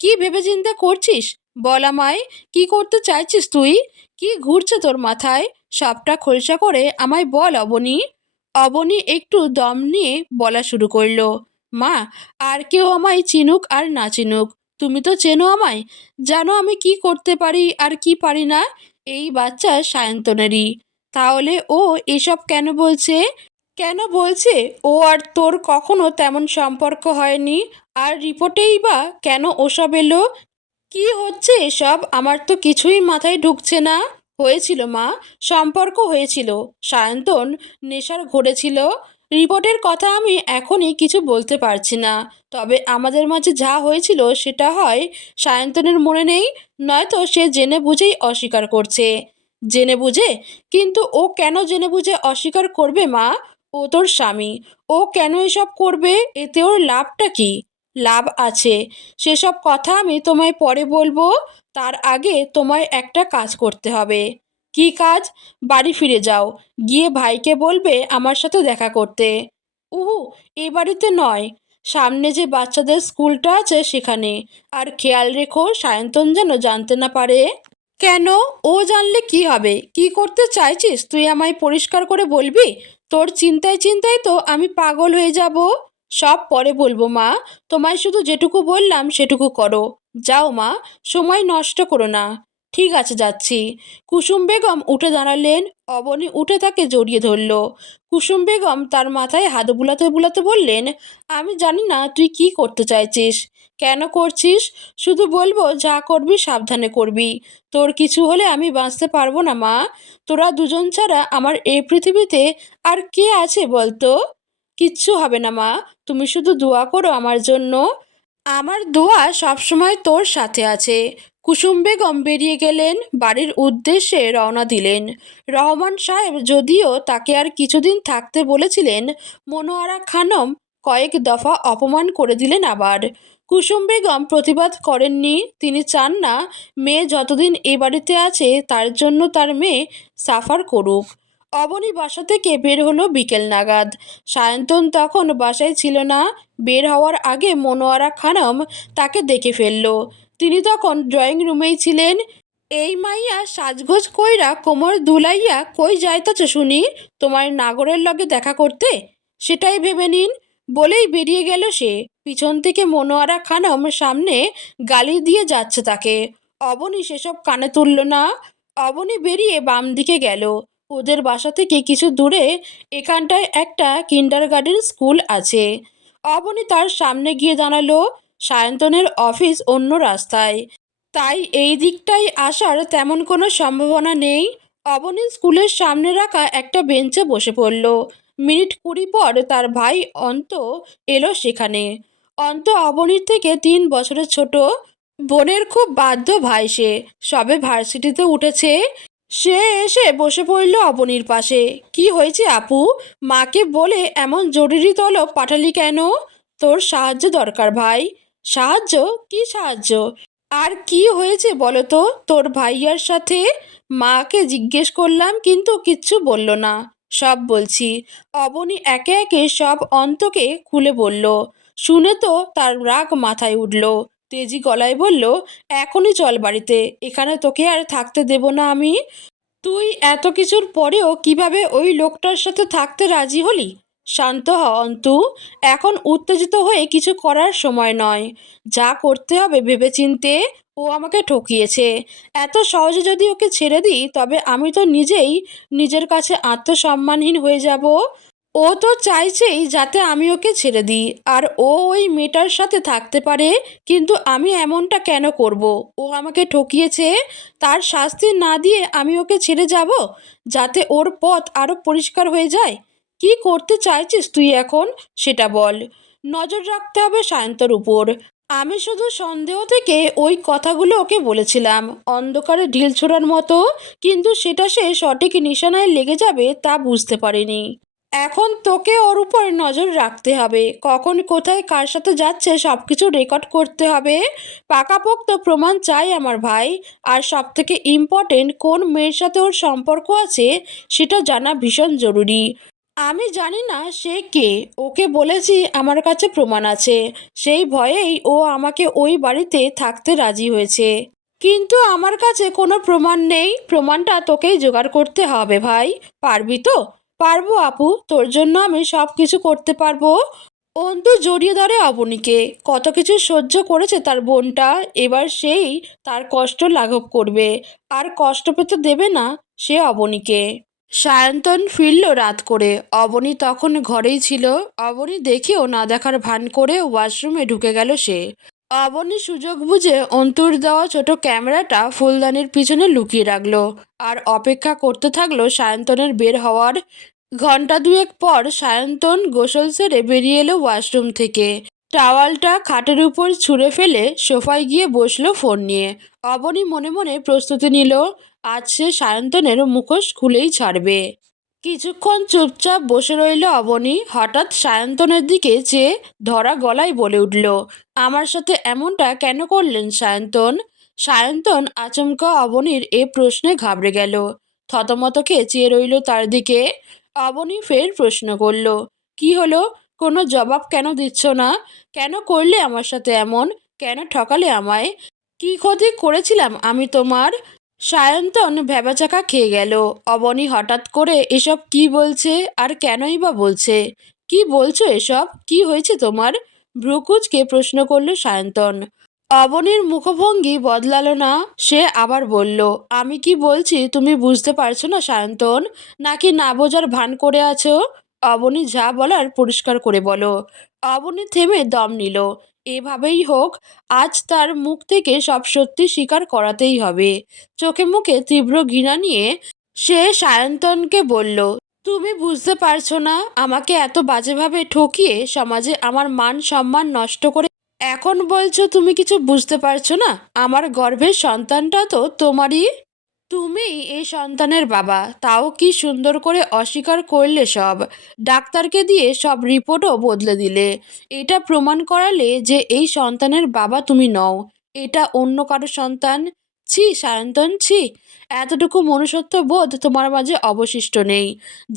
কি ভেবে চিন্তে করছিস? বল আমায়, কি করতে চাইছিস তুই? কি ঘুরছে তোর মাথায়? সবটা খোলসা করে আমায় বল অবনী। অবনী একটু দম নিয়ে বলা শুরু করলো। মা, আর কেউ আমায় চিনুক আর না চিনুক, তুমি তো চেনো আমায়, জানো আমি কি করতে পারি আর কি পারি না। এই বাচ্চা সায়ন্তনেরই। তাহলে ও এসব কেন বলছে? কেন বলছে? ও আর তোর কখনো তেমন সম্পর্ক হয়নি, আর রিপোর্টেই বা কেন ওসব এলো? কি হচ্ছে এসব? আমার তো কিছুই মাথায় ঢুকছে না। হয়েছিল মা, সম্পর্ক হয়েছিল। সায়ন্তন নেশার ঘোরেছিল। রিপোর্টের কথা আমি এখনই কিছু বলতে পারছি না। তবে আমাদের মাঝে যা হয়েছিল সেটা হয় সায়ন্তনের মনে নেই, নয়তো সে জেনে বুঝেই অস্বীকার করছে। জেনে বুঝে? কিন্তু ও কেন জেনে বুঝে অস্বীকার করবে মা? ও তোর স্বামী। ও কেন এসব করবে? এতে ওর লাভটা কি? লাভ আছে, সেসব কথা আমি তোমায় পরে বলবো। তার আগে তোমায় একটা কাজ করতে হবে। কি কাজ? বাড়ি ফিরে যাও, গিয়ে ভাইকে বলবে আমার সাথে দেখা করতে। উহু, এ বাড়িতে নয়, সামনে যে বাচ্চাদের স্কুলটা আছে সেখানে। আর খেয়াল রেখো সায়ন্তন যেন জানতে না পারে। কেন? ও জানলে কি হবে? কি করতে চাইছিস তুই আমায় পরিষ্কার করে বলবি? তোর চিন্তায় চিন্তায় তো আমি পাগল হয়ে যাব। সব পরে বলবো মা, তোমায় শুধু যেটুকু বললাম সেটুকু করো। যাও মা, সময় নষ্ট করো না। ঠিক আছে, যাচ্ছি। কুসুম বেগম উঠে দাঁড়ালেন। অবনী উঠে তাকে জড়িয়ে ধরল। কুসুম বেগম তার মাথায় হাত বুলাতে বুলাতে বললেন, আমি জানি না তুই কি করতে চাইছিস, কেন করছিস। শুধু বলবো যা করবি সাবধানে করবি। তোর কিছু হলে আমি বাঁচতে পারবো না মা। তোরা দুজন ছাড়া আমার এই পৃথিবীতে আর কে আছে বলতো? কিচ্ছু হবে না মা, তুমি শুধু দোয়া করো আমার জন্য। আমার দোয়া সবসময় তোর সাথে আছে। কুসুম বেগম বেরিয়ে গেলেন, বাড়ির উদ্দেশ্যে রওনা দিলেন। রহমান সাহেব যদিও তাকে আর কিছুদিন থাকতে বলেছিলেন, মনোয়ারা খানম কয়েক দফা অপমান করে দিলেন আবার। কুসুম বেগম প্রতিবাদ করেননি। তিনি চান না মেয়ে যতদিন এ বাড়িতে আছে তার জন্য তার মেয়ে সাফার করুক। অবনী বাসা থেকে বের হলো বিকেল নাগাদ। সায়ন্তন তখন বাসায় ছিল না। বের হওয়ার আগে মনোয়ারা খানম তাকে দেখে ফেলল। তিনি তখন ড্রয়িং রুমেই ছিলেন। এই মাইয়া সাজগোজ কইরা কোমর দুলাইয়া কই যাইতেছ শুনি? তোমার নাগরের লগে দেখা করতে? সেটাই ভেবে নিন, বলেই বেরিয়ে গেল সে। পিছন থেকে মনোয়ারা খানম সামনে গালি দিয়ে যাচ্ছে তাকে। অবনী সেসব কানে তুলল না। অবনী বেরিয়ে বাম দিকে গেল। ওদের বাসা থেকে কিছু দূরে এখানটায় একটা কিন্ডারগার্টেন স্কুল আছে। অবনী তার সামনে গিয়ে দাঁড়ালো। সায়ন্তনের অফিস অন্য রাস্তায়, তাই এই দিকটায় আসার তেমন কোনো সম্ভাবনা নেই। অবনী স্কুলের সামনে রাখা একটা বেঞ্চে বসে পড়ল। মিনিট 20 পর তার ভাই অন্ত এলো সেখানে। অন্ত অবনীর থেকে 3 বছরের ছোট। বোনের খুব বাধ্য ভাই সে, সবে ভার্সিটিতে উঠেছে। সে এসে বসে পড়ল অবনীর পাশে। কি হয়েছে আপু? মাকে বলে এমন জরুরি তলব পাঠালি কেন? তোর সাহায্য দরকার ভাই। সাহায্য? কি সাহায্য? আর কি হয়েছে বলো তো তোর ভাইয়ার সাথে? মাকে জিজ্ঞেস করলাম কিন্তু কিচ্ছু বলল না। সব বলছি। অবনী একে একে সব অন্তকে খুলে বলল। শুনে তো তার রাগ মাথায় উঠল। তেজি গলায় বলল, এখনই চল বাড়িতে, এখানে তোকে আর থাকতে দেব না আমি। তুই এত কিছুর পরেও কিভাবে ওই লোকটার সাথে থাকতে রাজি হলি? শান্ত হ অন্তু, এখন উত্তেজিত হয়ে কিছু করার সময় নয়। যা করতে হবে ভেবেচিন্তে। ও আমাকে ঠকিয়েছে। এত সহজে যদি ওকে ছেড়ে দিই তবে আমি তো নিজেই নিজের কাছে আত্মসম্মানহীন হয়ে যাব। ও তো চাইছেই যাতে আমি ওকে ছেড়ে দিই আর ও ওই মেয়েটার সাথে থাকতে পারে। কিন্তু আমি এমনটা কেন করব? ও আমাকে ঠকিয়েছে, তার শাস্তি না দিয়ে আমি ওকে ছেড়ে যাব যাতে ওর পথ আরও পরিষ্কার হয়ে যায়? কি করতে চাইছিস তুই এখন সেটা বল। নজর রাখতে হবে সায়ন্তর উপর। আমি শুধু সন্দেহ থেকে ওই কথাগুলো ওকে বলেছিলাম, অন্ধকারে ঢিল ছোড়ার মতো। কিন্তু সেটা সে সঠিক নিশানায় লেগে যাবে তা বুঝতে পারেনি। এখন তোকে ওর উপর নজর রাখতে হবে, কখন কোথায় কার সাথে যাচ্ছে সব কিছু রেকর্ড করতে হবে। পাকাপোক্ত প্রমাণ চাই আমার ভাই। আর সব থেকে ইম্পর্টেন্ট, কোন মেয়ের সাথে ওর সম্পর্ক আছে সেটা জানা ভীষণ জরুরি। আমি জানি না সে কে, ওকে বলেছি আমার কাছে প্রমাণ আছে, সেই ভয়েই ও আমাকে ওই বাড়িতে থাকতে রাজি হয়েছে। কিন্তু আমার কাছে কোনো প্রমাণ নেই, প্রমাণটা তোকেই জোগাড় করতে হবে ভাই। পারবি তো? পারবো আপু, তোর জন্য আমি সব কিছু করতে পারবো। অন্তু জড়িয়ে ধরে অবনীকে। কত কিছু সহ্য করেছে তার বোনটা, এবার সেই তার কষ্ট লাঘব করবে। আর কষ্ট পেতে দেবে না সে অবনীকে। সায়ন্তন ফিরল রাত করে। অবনী তখন ঘরেই ছিল। অবনী দেখেও না দেখার ভান করে ওয়াশরুমে ঢুকে গেল সে। অবনী সুযোগ বুঝে অন্তুর দেওয়া ছোট ক্যামেরাটা ফুলদানির পিছনে লুকিয়ে রাখলো আর অপেক্ষা করতে থাকলো সায়ন্তনের বের হওয়ার। ঘন্টা দুয়েক পর সায়ন্তন গোসল সেরে বেরিয়ে এলো ওয়াশরুম থেকে। টাওয়ালটা খাটের উপর ছুঁড়ে ফেলে সোফায় গিয়ে বসলো ফোন নিয়ে। অবনী মনে মনে প্রস্তুতি নিল, আজ সে সায়ন্তনের মুখোশ খুলেই ছাড়বে। কিছুক্ষণ চুপচাপ বসে রইল অবনী। হঠাৎ সায়ন্তনের দিকে চেয়ে ধরা গলায় বলে উঠল, আমার সাথে এমনটা কেন করলেন সায়ন্তন? সায়ন্তন আচমকা অবনীর এ প্রশ্নে ঘাবড়ে গেল। থতমত খেয়ে চেয়ে রইল তার দিকে। অবনী ফের প্রশ্ন করল, কি হলো? কোনো জবাব কেন দিচ্ছ না? কেন করলে আমার সাথে এমন? কেন ঠকালে আমায়? কি ক্ষতি করেছিলাম আমি তোমার? সায়ন্তন ভ্যাবাচাকা খেয়ে গেল। অবনী হঠাৎ করে এসব কি বলছে, আর কেনই বা বলছে? কি বলছো এসব? কি হয়েছে তোমার? ভ্রুকুচকে প্রশ্ন করল সায়ন্তন। অবনীর মুখভঙ্গি বদলালো না। সে আবার বলল, আমি কি বলছি তুমি বুঝতে পারছো না সায়ন্তন? নাকি না বোঝার ভান করে আছো? অবনী যা বলার পরিষ্কার করে বলো। অবনী থেমে দম নিল। এভাবেই হোক, আজ তার মুখ থেকে সব সত্যি স্বীকার করাতেই হবে। চোখে মুখে তীব্র ঘৃণা নিয়ে সে সায়ন্তনকে বলল, তুমি বুঝতে পারছো না? আমাকে এত বাজেভাবে ঠকিয়ে সমাজে আমার মান সম্মান নষ্ট করে এখন বলছো তুমি কিছু বুঝতে পারছো না? আমার গর্ভের সন্তানটা তো তোমারই। তুমিই এই সন্তানের বাবা, তাও কি সুন্দর করে অস্বীকার করলে সব। ডাক্তারকে দিয়ে সব রিপোর্টও বদলে দিলে। এটা প্রমাণ করালে যে এই সন্তানের বাবা তুমি নও, এটা অন্য কারো সন্তান। ছি সায়ন্তন, ছি। এতটুকু মনুষ্যত্ব বোধ তোমার মাঝে অবশিষ্ট নেই।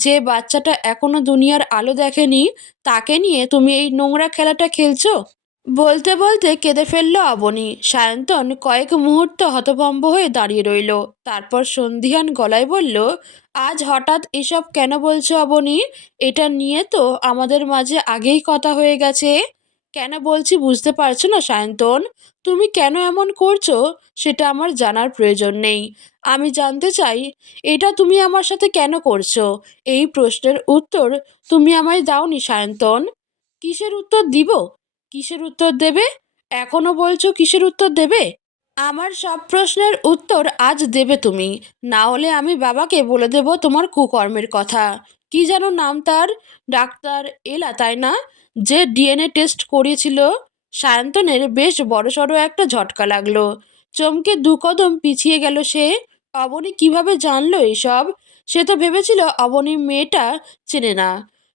যে বাচ্চাটা এখনো দুনিয়ার আলো দেখেনি, তাকে নিয়ে তুমি এই নোংরা খেলাটা খেলছো। বলতে বলতে কেঁদে ফেলল অবনী। সায়ন্তন কয়েক মুহূর্ত হতভম্ব হয়ে দাঁড়িয়ে রইল। তারপর সন্ধিহান গলায় বলল, আজ হঠাৎ এসব কেন বলছো অবনী? এটা নিয়ে তো আমাদের মাঝে আগেই কথা হয়ে গেছে। কেন বলছি বুঝতে পারছো না সায়ন্তন? তুমি কেন এমন করছো সেটা আমার জানার প্রয়োজন নেই। আমি জানতে চাই, এটা তুমি আমার সাথে কেন করছো? এই প্রশ্নের উত্তর তুমি আমায় দাওনি সায়ন্তন। কিসের উত্তর দিব? কিসের উত্তর দেবে? এখনো বলছো কিসের উত্তর দেবে? আমার সব প্রশ্নের উত্তর আজ দেবে তুমি, না হলে আমি বাবাকে বলে দেব তোমার কুকর্মের কথা। কি যেন নাম তার? ডাক্তার এলা, তাই না? যে ডিএনএ টেস্ট করিয়েছিল। সায়ন্তনের বেশ বড়সড় একটা ঝটকা লাগলো। চমকে দু কদম পিছিয়ে গেল সে। অবনী কিভাবে জানলো এসব? সে তো ভেবেছিল অবনী মেয়েটা চেনে না,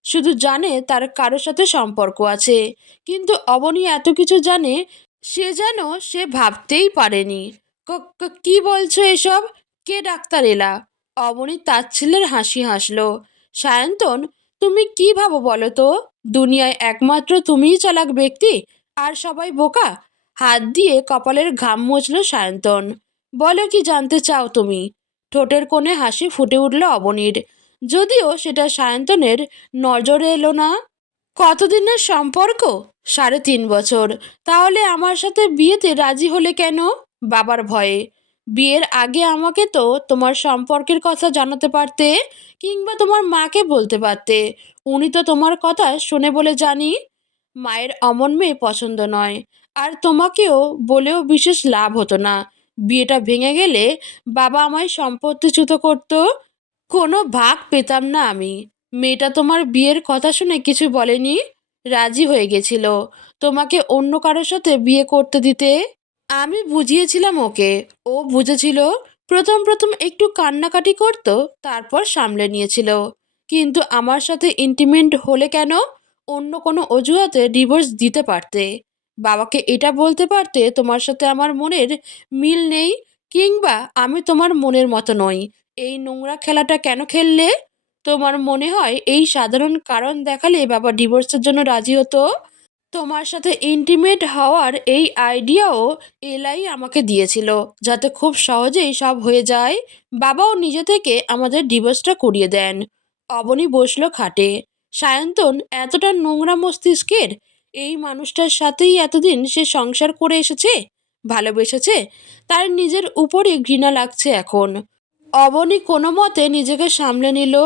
শুধু জানে তার কারোর সাথে সম্পর্ক আছে। কিন্তু অবনী এত কিছু জানে সে যেন সে ভাবতেই পারেনি। কি বলছো এসব? কে ডাক্তার এলা? অবনী তাচ্ছিল্যের হাসি হাসলো। সায়ন্তন, তুমি কি ভাবো বলো তো? দুনিয়ায় একমাত্র তুমিই চালাক ব্যক্তি, আর সবাই বোকা। হাত দিয়ে কপালের ঘাম মুছল সায়ন্তন। বলো কি জানতে চাও তুমি? ঠোঁটের কোণে হাসি ফুটে উঠল অবনীর, যদিও সেটা সায়ন্তনের নজরে এলো না। কতদিনের সম্পর্ক? 3.5 বছর। তাহলে আমার সাথে বিয়েতে রাজি হলে কেন? বাবার ভয়ে। বিয়ের আগে আমাকে তো তোমার সম্পর্কের কথা জানাতে পারতে, কিংবা তোমার মাকে বলতে পারতে। উনি তো তোমার কথা শোনে বলে জানি। মায়ের অমন মেয়ে পছন্দ নয়। আর তোমাকেও বলেও বিশেষ লাভ হতো না। বিয়েটা ভেঙে গেলে বাবা আমায় সম্পত্তিচ্যুত করতো, কোনো ভাগ পেতাম না আমি। মেয়েটা তোমার বিয়ের কথা শুনে কিছু বলেনি? রাজি হয়ে গেছিল তোমাকে অন্য কারোর সাথে বিয়ে করতে দিতে। আমি বুঝিয়েছিলাম ওকে, ও বুঝেছিল। প্রথম প্রথম একটু কান্নাকাটি করতো, তারপর সামলে নিয়েছিল। কিন্তু আমার সাথে ইন্টিমেট হলে কেন? অন্য কোনো অজুহাতে ডিভোর্স দিতে পারতে। বাবাকে এটা বলতে পারতে তোমার সাথে আমার মনের মিল নেই, কিংবা আমি তোমার মনের মতো নই। এই নোংরা খেলাটা কেন খেললে? তোমার মনে হয় এই সাধারণ কারণ দেখালে বাবা ডিভোর্সের জন্য রাজি হতো? তোমার সাথে ইন্টিমেট হওয়ার এই আইডিয়াও এলাই আমাকে দিয়েছিল, যাতে খুব সহজেই সব হয়ে যায়। বাবাও নিজে থেকে আমাদের ডিভোর্সটা করিয়ে দেন। অবনী বসলো খাটে। সায়ন্তন এতটা নোংরা মস্তিষ্কের? এই মানুষটার সাথেই এতদিন সে সংসার করে এসেছে, ভালোবেসেছে, তার নিজের উপরই ঘৃণা লাগছে এখন। অবনী কোনো মতে নিজেকে সামলে নিল।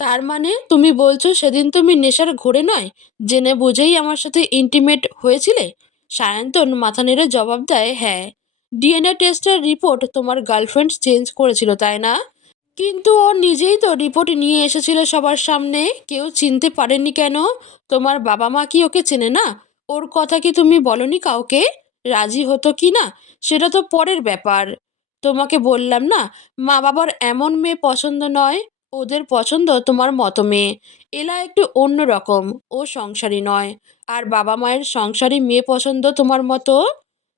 তার মানে তুমি বলছো সেদিন তুমি নেশার ঘোরে নয়, জেনে বুঝেই আমার সাথে ইন্টিমেট হয়েছিলে? সায়ন্তন মাথা নেড়ে জবাব দেয়, হ্যাঁ। ডিএনএ টেস্টের রিপোর্ট তোমার গার্লফ্রেন্ড চেঞ্জ করেছিল, তাই না? কিন্তু ও নিজেই তো রিপোর্ট নিয়ে এসেছিল সবার সামনে। কেউ চিনতে পারেনি কেন? তোমার বাবা মা কি ওকে চেনে না? ওর কথা কি তুমি বলনি কাউকে? রাজি হতো কি না সেটা তো পরের ব্যাপার। তোমাকে বললাম না, মা বাবার এমন মেয়ে পছন্দ নয়। ওদের পছন্দ তোমার মতো মেয়ে। এলা একটু অন্য রকম, ও সংসারী নয়। আর বাবা মায়ের সংসারী মেয়ে পছন্দ তোমার মতো।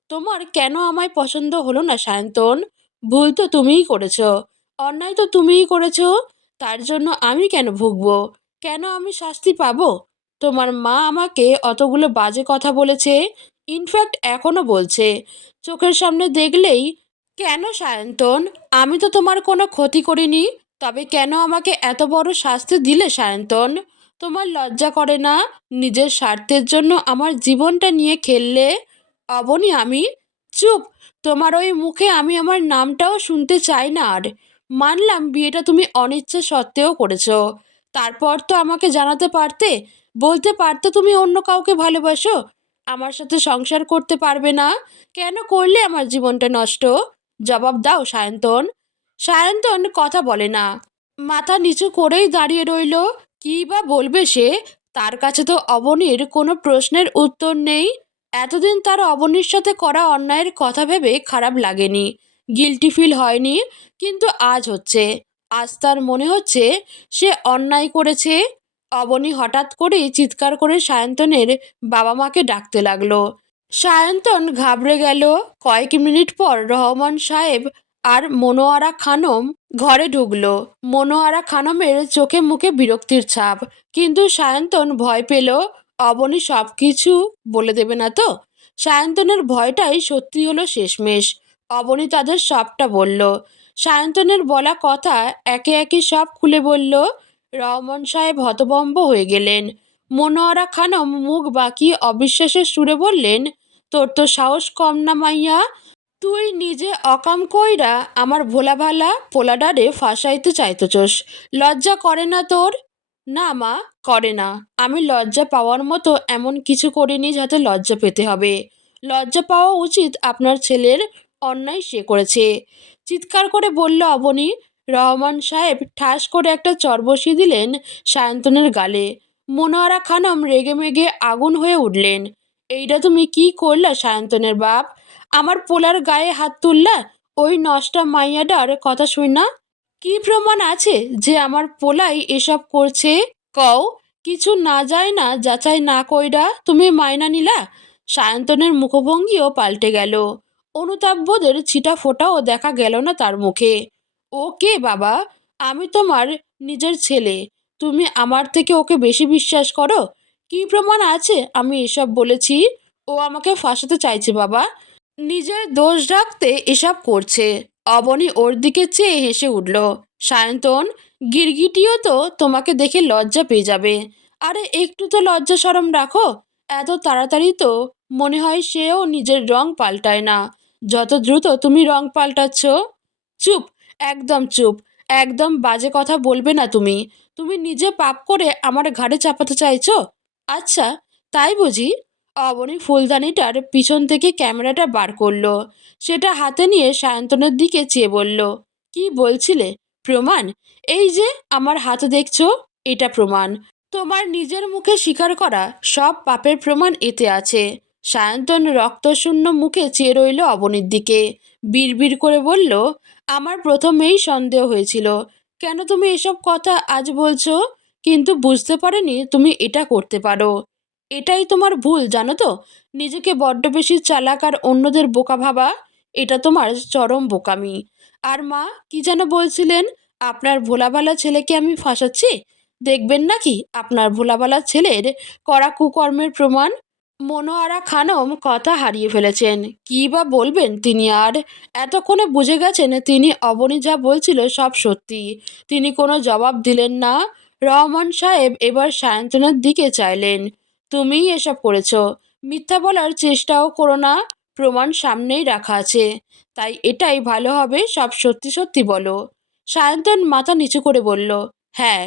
তোমার কেন আমায় পছন্দ হলো না সায়ন্তন? ভুল তো তুমিই করেছো, অন্যায় তো তুমিই করেছো। তার জন্য আমি কেন ভুগবো? কেন আমি শাস্তি পাবো? তোমার মা আমাকে অতগুলো বাজে কথা বলেছে, ইনফ্যাক্ট এখনো বলছে। চোখের সামনে দেখলেই। কেন সায়ন্তন? আমি তো তোমার কোনো ক্ষতি করিনি। তবে কেন আমাকে এত বড় শাস্তি দিলে সায়ন্তন? তোমার লজ্জা করে না? নিজের স্বার্থের জন্য আমার জীবনটা নিয়ে খেললে। অবনী, আমি চুপ। তোমার ওই মুখে আমি আমার নামটাও শুনতে চাই না আর। মানলাম বিয়েটা তুমি অনিচ্ছা সত্ত্বেও করেছো। তারপর তো আমাকে জানাতে পারতে, বলতে পারতে তুমি অন্য কাউকে ভালোবাসো, আমার সাথে সংসার করতে পারবে না। কেন করলে আমার জীবনটা নষ্ট? জবাব দাও সায়ন্তন। সায়ন্তন কথা বলে না, মাথা নিচু করেই দাঁড়িয়ে রইল। কী বা বলবে সে? তার কাছে তো অবনীর কোনো প্রশ্নের উত্তর নেই। এতদিন তার অবনীর সাথে করা অন্যায়ের কথা ভেবে খারাপ লাগেনি, গিল্টি ফিল হয়নি। কিন্তু আজ হচ্ছে। আজ তার মনে হচ্ছে সে অন্যায় করেছে। অবনী হঠাৎ করেই চিৎকার করে সায়ন্তনের বাবা মাকে ডাকতে লাগলো। সায়ন্তন ঘাবড়ে গেল। কয়েক মিনিট পর রহমান সাহেব আর মনোয়ারা খানম ঘরে ঢুকলো। মনোয়ারা খানমের চোখে মুখে বিরক্তির ছাপ, কিন্তু সায়ন্তন ভয় পেল। অবনী সব কিছু বলে দেবে না তো? সায়ন্তনের ভয়টাই সত্যি হলো শেষমেশ। অবনী তাদের সবটা বলল। সায়ন্তনের বলা কথা একে একে সব খুলে বলল। রহমান সাহেব হতভম্ব হয়ে গেলেন। মনোয়ারা খানম মুখ বাঁকিয়ে অবিশ্বাসের সুরে বললেন, তোর তো সাহস কম না মাইয়া? তুই নিজে অকাম কইরা আমার ভোলা ভালা পোলাডারে ফাঁসাইতে চাইতেছস। লজ্জা করে না তোর? না মা, করে না। আমি লজ্জা পাওয়ার মতো এমন কিছু করিনি যাতে লজ্জা পেতে হবে। লজ্জা পাওয়া উচিত আপনার ছেলের। অন্যায় সে করেছে, চিৎকার করে বলল অবনী। রহমান সাহেব ঠাস করে একটা চর বসিয়ে দিলেন সায়ন্তনের গালে। মনোয়ারা খানম রেগেমেগে আগুন হয়ে উঠলেন। এইটা তুমি কি করলা সায়ন্তনের বাপ? আমার পোলার গায়ে হাত তুললা ওই নষ্টা মাইয়াডার কথা শুই না? কি প্রমাণ আছে যে আমার পোলাই এসব করছে? কও। কিছু না যায় না যাচাই না কইরা তুমি মাইনা নিলা? সায়ন্তনের মুখভঙ্গিও পাল্টে গেল। অনুতাপবোধের ছিটা ফোঁটাও দেখা গেল না তার মুখে। ও কে বাবা? আমি তোমার নিজের ছেলে। তুমি আমার থেকে ওকে বেশি বিশ্বাস করো? কি প্রমাণ আছে আমি এসব বলেছি? ও আমাকে ফাঁসাতে চাইছে বাবা। নিজের দোষ ঢাকতে এসব করছে। অবনী ওর দিকে চেয়ে হেসে উঠল। সায়ন্তন, গিরগিটিও তো তোমাকে দেখে লজ্জা পেয়ে যাবে। আরে একটু তো লজ্জা শরম রাখো। এত তাড়াতাড়ি তো মনে হয় সেও নিজের রং পাল্টায় না, যত দ্রুত তুমি রং পাল্টাচ্ছ। চুপ, একদম চুপ। একদম বাজে কথা বলবে না তুমি। তুমি নিজে পাপ করে আমার ঘাড়ে চাপাতে চাইছো? আচ্ছা, তাই বুঝি? অবনী ফুলদানিটার পিছন থেকে ক্যামেরাটা বার করলো। সেটা হাতে নিয়ে সায়ন্তনের দিকে চেয়ে বলল, কি বলছিলে? প্রমাণ? এই যে আমার হাতে দেখছো, এটা প্রমাণ। তোমার নিজের মুখে স্বীকার করা সব পাপের প্রমাণ এতে আছে। সায়ন্তন রক্তশূন্য মুখে চেয়ে রইল অবনীর দিকে। বিড়বিড় করে বলল, আমার প্রথমেই সন্দেহ হয়েছিল। কেন তুমি এসব কথা আজ বলছো? কিন্তু বুঝতে পারেনি তুমি এটা করতে পারো। এটাই তোমার ভুল, জানো তো? নিজেকে বড্ড বেশি চালাক আর অন্যদের বোকা ভাবা, এটা তোমার চরম বোকামি। আর মা, কি যেন বলছিলেন? আপনার ভোলাভালা ছেলেকে আমি ফাঁসাচ্ছি? দেখবেন নাকি আপনার ভোলাভালা ছেলের করা কুকর্মের প্রমাণ? মনোয়ারা খানম কথা হারিয়ে ফেলেছেন। কী বা বলবেন তিনি আর? এতক্ষণে বুঝে গেছেন তিনি অবনী যা বলছিল সব সত্যি। তিনি কোনো জবাব দিলেন না। রহমান সাহেব এবার সায়ন্তনের দিকে চাইলেন। তুমিই এসব করেছ। মিথ্যা বলার চেষ্টাও করো না, প্রমাণ সামনেই রাখা আছে। তাই এটাই ভালো হবে, সব সত্যি সত্যি বলো। সায়ন্তন মাথা নিচু করে বলল, হ্যাঁ।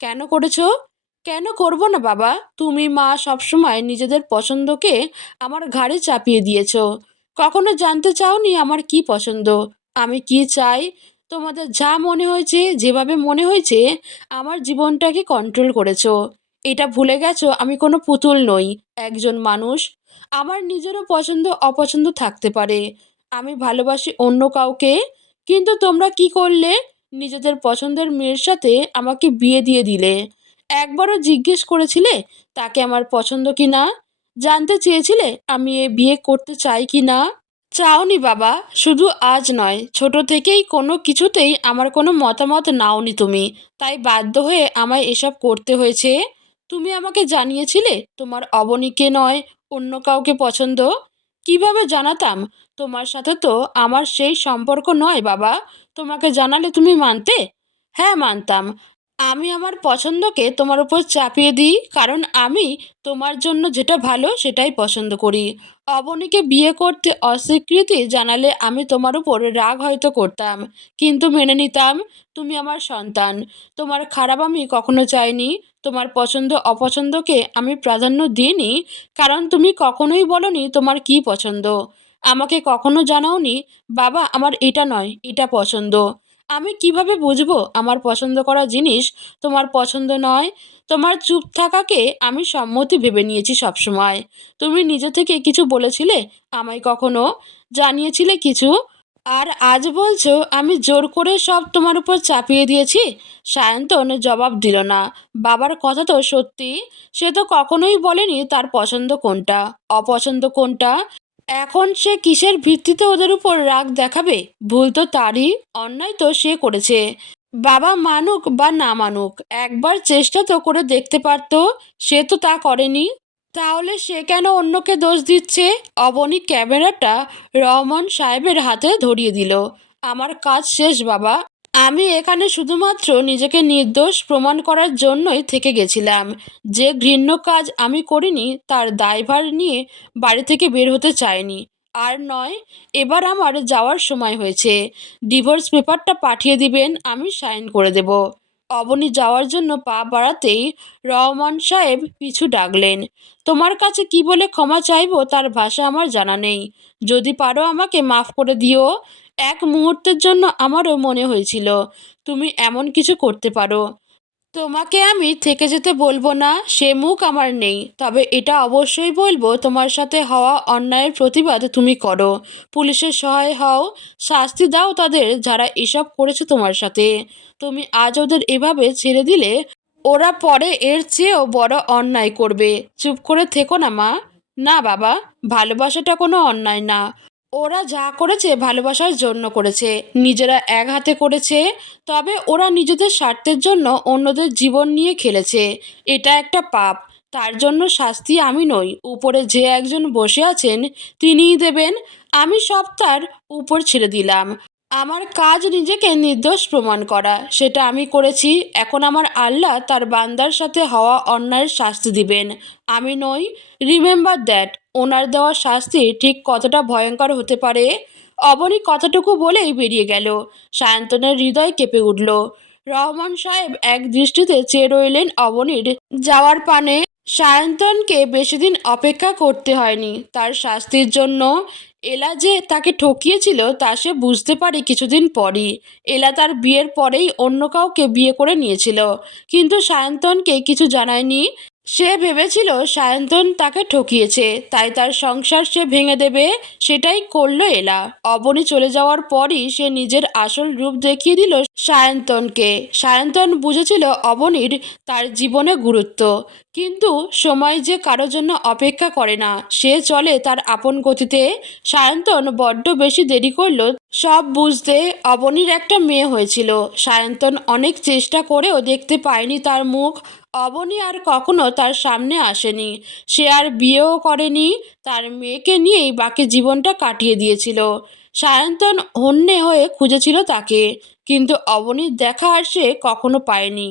কেন করেছো? কেন করব না বাবা? তুমি মা সবসময় নিজেদের পছন্দকে আমার ঘাড়ে চাপিয়ে দিয়েছ। কখনো জানতে চাওনি আমার কি পছন্দ, আমি কি চাই। তোমাদের যা মনে হয়েছে, যেভাবে মনে হয়েছে আমার জীবনটাকে কন্ট্রোল করেছো। এটা ভুলে গেছো আমি কোনো পুতুল নই, একজন মানুষ। আমার নিজেরও পছন্দ অপছন্দ থাকতে পারে। আমি ভালোবাসি অন্য কাউকে। কিন্তু তোমরা কি করলে? নিজেদের পছন্দের মেয়ের সাথে আমাকে বিয়ে দিয়ে দিলে। একবারও জিজ্ঞেস করেছিলে তাকে আমার পছন্দ কি না? জানতে চেয়েছিলে আমি এ বিয়ে করতে চাই কি না? চাওনি বাবা। শুধু আজ নয়, ছোট থেকেই কোনো কিছুতেই আমার কোনো মতামত নাওনি তুমি। তাই বাধ্য হয়ে আমায় এসব করতে হয়েছে। তুমি আমাকে জানিয়েছিলে তোমার অবনীকে নয়, অন্য কাউকে পছন্দ? কিভাবে জানাতাম? তোমার সাথে তো আমার সেই সম্পর্ক নয় বাবা। তোমাকে জানালে তুমি মানতে? হ্যাঁ, মানতাম। আমি আমার পছন্দকে তোমার উপর চাপিয়ে দিই, কারণ আমি তোমার জন্য যেটা ভালো সেটাই পছন্দ করি। অবনীকে বিয়ে করতে অস্বীকৃতি জানালে আমি তোমার উপর রাগ হয়তো করতাম, কিন্তু মেনে নিতাম। তুমি আমার সন্তান। তোমার খারাপ আমি কখনো চাইনি। তোমার পছন্দ অপছন্দকে আমি প্রাধান্য দিইনি, কারণ তুমি কখনোই বলনি তোমার কি পছন্দ। আমাকে কখনো জানাওনি বাবা আমার এটা নয়, এটা পছন্দ। আমি কিভাবে বুঝবো আমার পছন্দ করা জিনিস তোমার পছন্দ নয়? তোমার চুপ থাকাকে আমি সম্মতি ভেবে নিয়েছি সবসময়। তুমি নিজে থেকে কিছু বলেছিলে আমায় কখনো? জানিয়েছিলে কিছু? আর আজ বলছো আমি জোর করে সব তোমার উপর চাপিয়ে দিয়েছি? সায়ন্তন জবাব দিল না। বাবার কথা তো সত্যি। সে তো কখনোই বলেনি তার পছন্দ কোনটা, অপছন্দ কোনটা। এখন সে কিসের ভিত্তিতে ওদের উপর রাগ দেখাবে? ভুল তো তারই, অন্যায় তো সে করেছে। বাবা মানুক বা না মানুক, একবার চেষ্টা তো করে দেখতে পারতো। সে তো তা করেনি। তাহলে সে কেন অন্যকে দোষ দিচ্ছে? অবনী ক্যামেরাটা রহমান সাহেবের হাতে ধরিয়ে দিল। আমার কাজ শেষ বাবা। আমি এখানে শুধুমাত্র নিজেকে নির্দোষ প্রমাণ করার জন্যই থেকে গেছিলাম। যে ঘৃণ্য কাজ আমি করিনি তার দায়ভার নিয়ে বাড়ি থেকে বের হতে চাইনি। আর নয়, এবার আমার যাওয়ার সময় হয়েছে। ডিভোর্স পেপারটা পাঠিয়ে দিবেন, আমি সাইন করে দেব। অবনী যাওয়ার জন্য পা বাড়াতেই রহমান সাহেব পিছু ডাকলেন। তোমার কাছে কি বলে ক্ষমা চাইবো তার ভাষা আমার জানা নেই। যদি পারো আমাকে মাফ করে দিও। এক মুহূর্তের জন্য আমারও মনে হয়েছিল তুমি এমন কিছু করতে পারো। তোমাকে আমি থেকে যেতে বলবো না, সে মুখ আমার নেই। তবে এটা অবশ্যই বলবো তোমার সাথে হওয়া অন্যায়ের প্রতিবাদ তুমি করো। পুলিশের সহায় হও। শাস্তি দাও তাদের যারা এসব করেছে তোমার সাথে। তুমি আজ ওদের এভাবে ছেড়ে দিলে ওরা পরে এর চেয়েও বড় অন্যায় করবে। চুপ করে থেকো না মা। না বাবা, ভালোবাসাটা কোনো অন্যায় না। ওরা যা করেছে ভালোবাসার জন্য করেছে, নিজেরা এক হাতে করেছে। তবে ওরা নিজেদের স্বার্থের জন্য অন্যদের জীবন নিয়ে খেলেছে। এটা একটা পাপ। তার জন্য শাস্তি আমি নই, উপরে যে একজন বসে আছেন তিনিই দেবেন। আমি সব তার উপর ছেড়ে দিলাম। আমার কাজ নিজেকে নির্দোষ প্রমাণ করা, সেটা আমি করেছি। এখন আমার আল্লাহ তার বান্দার সাথে হওয়া অন্যায়ের শাস্তি দিবেন, আমি নই। Remember that. ওনার দেওয়া শাস্তি ঠিক কতটা ভয়ঙ্কর হতে পারে। অবনী কথাটুকু বলেই বেরিয়ে গেল। সায়ন্তনের হৃদয় কেঁপে উঠল। রহমান সাহেব এক দৃষ্টিতে চেয়ে রইলেন অবনীর যাওয়ার পানে। সায়ন্তনকে বেশিদিন অপেক্ষা করতে হয়নি তার শাস্তির জন্য। এলা যে তাকে ঠকিয়েছিল তা সে বুঝতে পারে কিছুদিন পরই। এলা তার বিয়ের পরেই অন্য কাউকে বিয়ে করে নিয়েছিল, কিন্তু সায়ন্তনকে কিছু জানায়নি। সে ভেবেছিল সায়ন্তন তাকে ঠকিয়েছে, তাই তার সংসার সে ভেঙে দেবে। সেটাই করলো এলা। অবনী চলে যাওয়ার পরই সে নিজের আসল রূপ দেখিয়ে দিল সায়ন্তনকে। সায়ন্তন বুঝেছিল অবনীর তার জীবনে গুরুত্ব, কিন্তু সময় যে কারোর জন্য অপেক্ষা করে না, সে চলে তার আপন গতিতে। সায়ন্তন বড্ড বেশি দেরি করলো সব বুঝতে। অবনীর একটা মেয়ে হয়েছিল, সায়ন্তন অনেক চেষ্টা করেও দেখতে পায়নি তার মুখ। অবনী আর কখনো তার সামনে আসেনি, সে আর বিয়েও করেনি, তার মেয়েকে নিয়েই বাকি জীবনটা কাটিয়ে দিয়েছিল। সায়ন্তন হন্যে হয়ে খুঁজেছিল তাকে, কিন্তু অবনীর দেখা আর সে কখনো পায়নি।